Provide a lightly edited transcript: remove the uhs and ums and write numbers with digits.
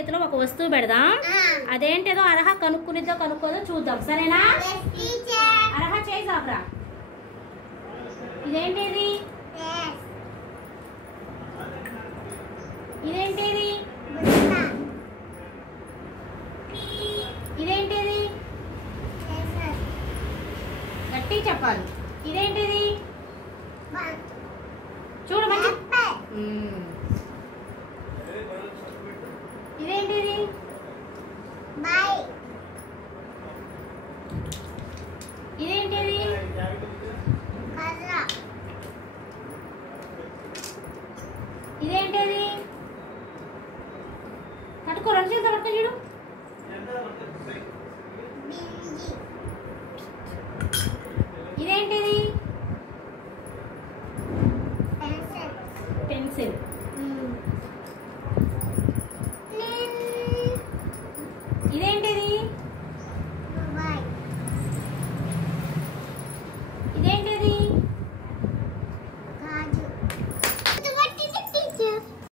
చేతిలో ఒక వస్తువు పెడదాం. అదేంటిదో అర్హ కనుక్కునిద్దో కనుక్కోదో చూద్దాం. సరేనా? అర్హ చేయి సాకురా. ఇదేంటిది? ఇదేంటిది? ఇదేంటిది? గట్టి చెప్పాలి. ఇదేంటిది? చూడు మంచి. ఇదేంటిది? ఇదేంటిది? ఇదేంటిది? కట్టుకో, రెండు చేతులు పట్టుకో చూడు. ఇదేంటిది? పెన్సిల్.